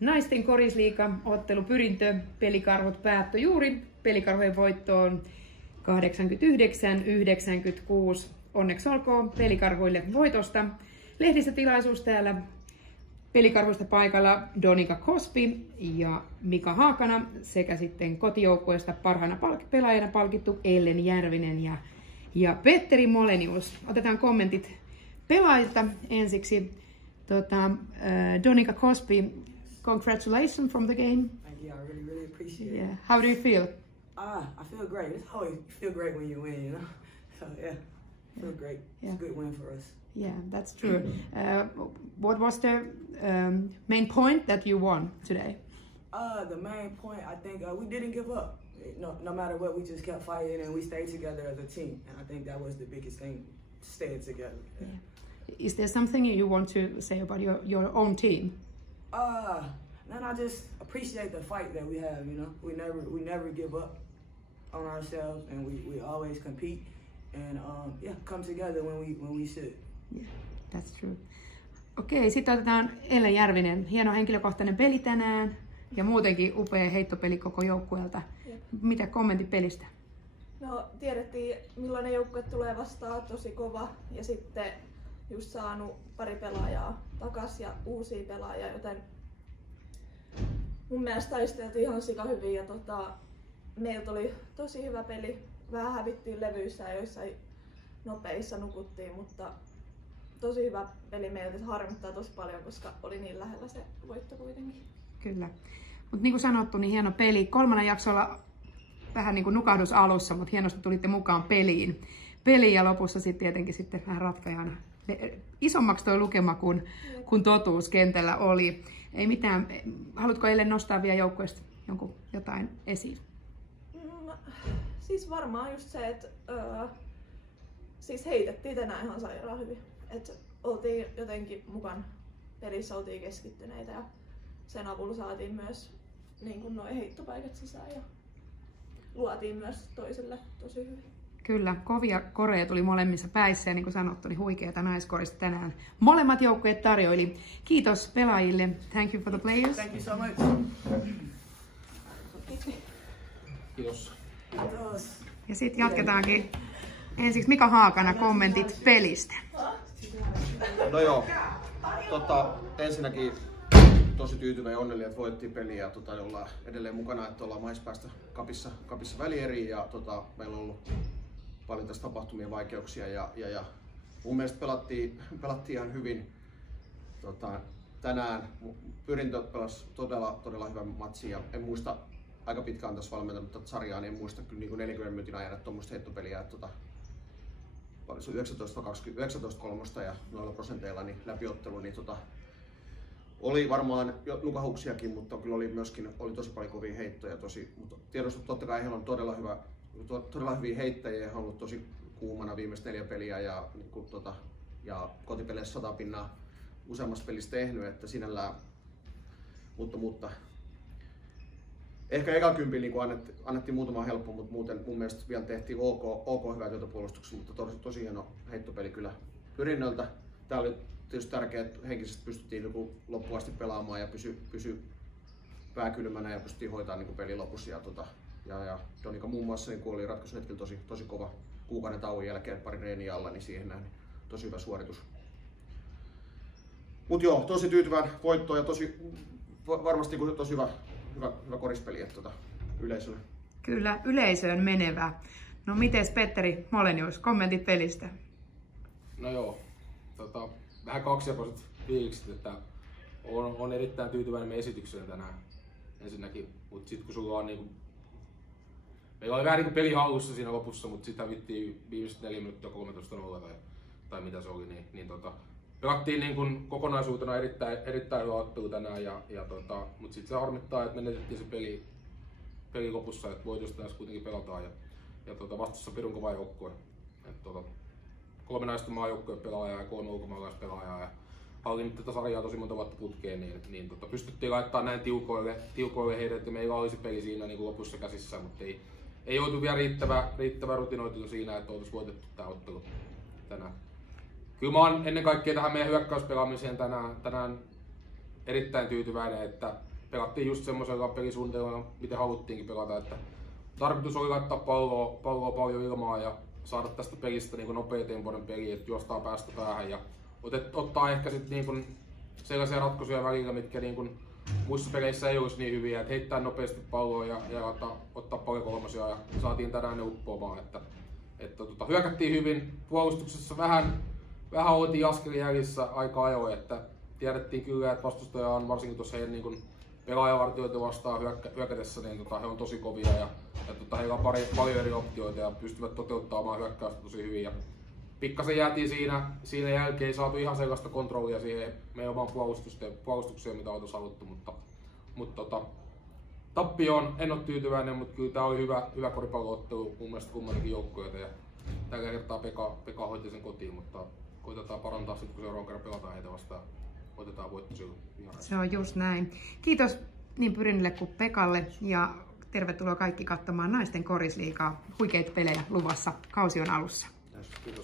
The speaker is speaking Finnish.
naisten korisliiga ottelu Pyrintö Pelikarhut päättyi juuri Pelikarhujen voittoon 89-96. Onneksi olkoon Pelikarhuille voitosta. Lehdistötilaisuus täällä Pelikarhuista paikalla Donika Cosby ja Mika Haakana sekä sitten kotijoukkueesta parhaana pelaajana palkittu Ellen Järvinen ja Petteri Molenius. Otetaan kommentit pelaajilta ensiksi. Donika Cosby, congratulations from the game. Thank you. I really appreciate it. Yeah. How do you feel? I feel great. It's always feel great when you win, you know. So yeah, I feel great. It's a good win for us. Yeah, that's true. What was the main point that you won today? The main point, I think we didn't give up. No matter what, we just kept fighting and we stayed together as a team. And I think that was the biggest thing, staying together. Yeah. Is there something you want to say about your own team? Then I just appreciate the fight that we have. You know, we never give up on ourselves, and we always compete and come together when we should. Yeah, that's true. Okei, sitten otetaan Ellen Järvinen. Hieno henkilökohtainen peli tänään ja muutenkin upea heittopeli koko joukkueelta. Mitä kommentit pelistä? No, tiedettiin millainen joukkue tulee vastaan, tosi kova, ja sitten just saanut pari pelaajaa takas ja uusia pelaajia, joten mun mielestä taisteltiin ihan sika hyvin ja meiltä oli tosi hyvä peli. Vähän hävittiin levyissä ja joissain nopeissa nukuttiin, mutta tosi hyvä peli meiltä. Se harmittaa tosi paljon, koska oli niin lähellä se voitto kuitenkin. Kyllä. Mutta niin kuin sanottu, niin hieno peli. 3. jaksolla vähän niin kuin nukahdus alussa, mutta hienosti tulitte mukaan peliin ja lopussa sitten tietenkin sitten vähän ratkajana. Isommaksi toi lukema kun totuus kentällä oli. Ei mitään. Haluatko Ellen nostaa vielä joukkueesta jotain esiin? Siis varmaan just se, että siis heitettiin tänään ihan sairaan hyvin. Et oltiin jotenkin mukaan pelissä, oltiin keskittyneitä ja sen avulla saatiin myös niin kuin noi heittopaikat sisään ja luotiin myös toiselle tosi hyvin. Kyllä, kovia koreja tuli molemmissa päissä ja niin kuin sanottu, niin huikeata naiskorista tänään. Molemmat joukkueet tarjoili. Kiitos pelaajille. Thank you for the players. Thank you so much. Kiitos. Ja sitten jatketaankin. Ensiksi Mika Haakana, kommentit pelistä. No joo, ensinnäkin tosi tyytyväinen ja onnellinen, että voittiin peliä ja ollaan edelleen mukana, että ollaan mahis päästä kapissa välieriin ja meillä on ollut paljon tässä tapahtumien vaikeuksia ja mun mielestä pelattiin ihan hyvin. Tänään Pyrintö pelasi todella hyvän matsin ja en muista, aika pitkään tässä valmentanut tätä sarjaa, niin en muista kyllä niin 40 minuutin ajan tuommoista heittopeliä, että se 19-3 ja noilla prosenteilla niin läpiottelu, niin oli varmaan nukahuksiakin, mutta kyllä oli tosi paljon kovia heittoja. Mutta tiedostettu totta kai heillä on todella hyviä heittäjiä ja he on ollut tosi kuumana viimeiset 4 peliä ja kotipeleissä 100 pinnaa useammassa pelissä tehnyt, että sinällään, mutta ehkä eka kympillä niin annettiin muutama helppo, mutta muuten mun mielestä vielä tehtiin ok hyvää työtä puolustuksessa, mutta tosi hieno heittopeli kyllä Pyrinnöltä. Tää oli tietysti tärkeää, että henkisesti pystyttiin loppuun asti pelaamaan ja pysy pää kylmänä ja pystyttiin hoitamaan niin peli lopussa. Ja Donika muun muassa niin oli ratkaisuhetkellä tosi kova kuukauden tauon jälkeen pari reeniä alla, niin siihen näin tosi hyvä suoritus. Mut joo, tosi tyytyväinen voittoon ja varmasti tosi hyvä korispeli yleisölle. Kyllä, yleisöön menevä. No mites Petteri Molenius, kommentit pelistä? No joo, vähän kaksijakoiset fiilikset, että on erittäin tyytyväinen meidän esitykseen tänään ensinnäkin, mutta sitten kun sulla on niinku, meillä oli vähän niinku peli hallussa siinä lopussa, mutta sitten hävittiin viimeiset 4 minuuttia 13-0 tai mitä se oli, niin pelattiin niin kuin kokonaisuutena erittäin hyvä ottelu tänään, mutta sitten se harmittaa, että menetettiin se peli lopussa, että voitosta tässä kuitenkin pelataan ja vastassa pirun kova joukkue. 3 naisten maajoukkueen pelaajaa ja 3 ulkomaalaispelaajaa ja hallinnut tätä sarjaa tosi monta vuotta putkeen, niin pystyttiin laittamaan näin tiukoille heidät, että meillä olisi peli siinä niin kuin lopussa käsissä, mutta ei oltu vielä riittävä rutinoitu siinä, että oltaisiin voitettu tämä ottelu tänään. Kyllä mä oon ennen kaikkea tähän meidän hyökkäyspelaamiseen tänään erittäin tyytyväinen, että pelattiin just semmoisella pelisuunnitelmalla, miten haluttiinkin pelata. Että tarkoitus oli laittaa palloa paljon ilmaan ja saada tästä pelistä niin nopeatempoinen peli, että juostaan päästä päähän ja ottaa ehkä sitten niin sellaisia ratkaisuja välillä, mitkä niin muissa peleissä ei olisi niin hyviä, että heittää nopeasti palloa ja ottaa paljon kolmosia ja saatiin tänään ne uppoamaan. Että hyökättiin hyvin, puolustuksessa vähän oltiin askelin jäljissä aika ajoin, että tiedettiin kyllä, että vastustaja on varsinkin tuossa heidän niin pelaajavartioita vastaan hyökätessä, niin he on tosi kovia ja heillä on paljon eri optioita ja pystyvät toteuttamaan hyökkäystä tosi hyvin. Ja pikkasen jäätiin siinä jälkeen, ei saatu ihan sellaista kontrollia siihen meidän omaan puolustukseen, mitä oltaisiin haluttu, mutta tappioon en ole tyytyväinen, mutta kyllä tämä oli hyvä koripalloottelu mun mielestä kummankin joukkoita ja tällä kertaa Pekka hoiti sen kotiin, mutta koitetaan parantaa sitten, kun seuraavan kerran pelataan heitä vastaan. Otetaan voitto silloin vieraissa. Se on just näin. Kiitos niin Pyrinille kuin Pekalle ja tervetuloa kaikki katsomaan naisten korisliigaa. Huikeita pelejä luvassa. Kausi on alussa. Kiitos.